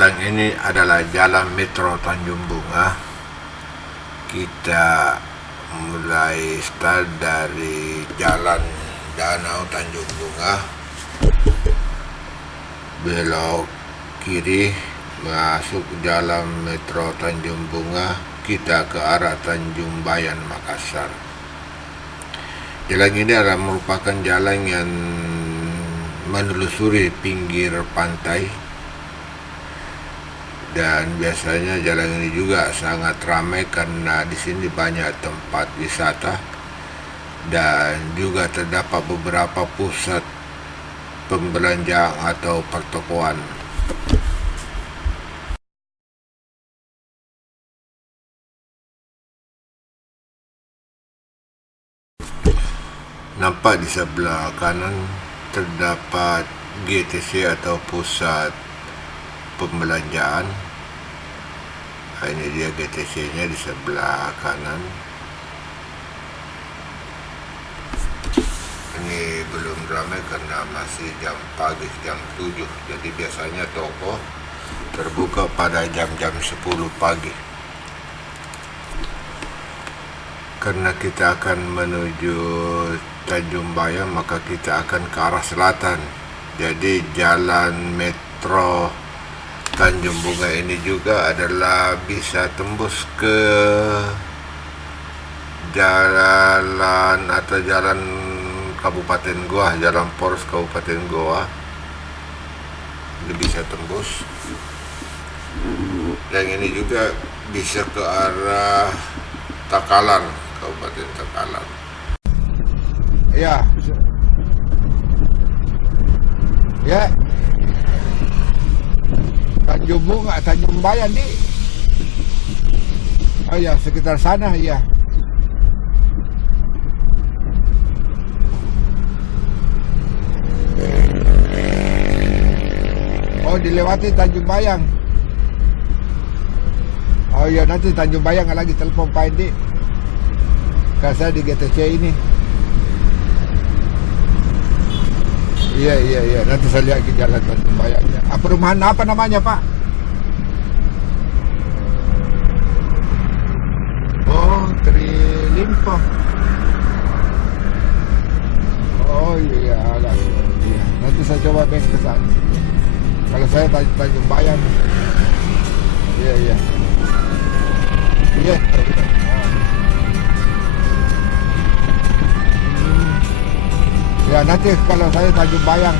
Jalan ini adalah Jalan Metro Tanjung Bunga. Kita mulai start dari Jalan Danau Tanjung Bunga, belok kiri masuk Jalan Metro Tanjung Bunga, kita ke arah Tanjung Bayan, Makassar. Jalan ini adalah merupakan jalan yang menelusuri pinggir pantai, dan biasanya jalan ini juga sangat ramai karena di sini banyak tempat wisata dan juga terdapat beberapa pusat pembelanjaan atau pertokoan. Nampak di sebelah kanan terdapat GTC atau pusat pembelanjaan. Ini dia GTC-nya di sebelah kanan. Ini belum ramai karena masih jam pagi, jam 7. Jadi biasanya toko terbuka pada jam-jam 10 pagi. Karena kita akan menuju Tanjung Bayan, maka kita akan ke arah selatan. Jadi Jalan Metro Tanjung Bunga ini juga adalah bisa tembus ke jalan atau jalan Kabupaten Goa, Jalan Poros Kabupaten Goa. Ini bisa tembus. Dan ini juga bisa ke arah Takalar, Kabupaten Takalar. Ya. Ya. Tanjung Bunga, Tanjung Bayan di. Oh ya, sekitar sana ya. Oh, dilewati Tanjung Bayang. Oh ya, nanti Tanjung Bayang lagi telepon Pak Edi. Kan saya di GTC ini. Iya. Nanti saya lihat ke jalan Tanjung Bayangnya. Perumahan apa namanya, Pak? Oh, Trilimpo. Oh iya, iya. Nanti saya coba beng ke sana. Kalau saya Tanjung Bayang. Iya. Iya. Ya nanti kalau saya Tanjung Bayang.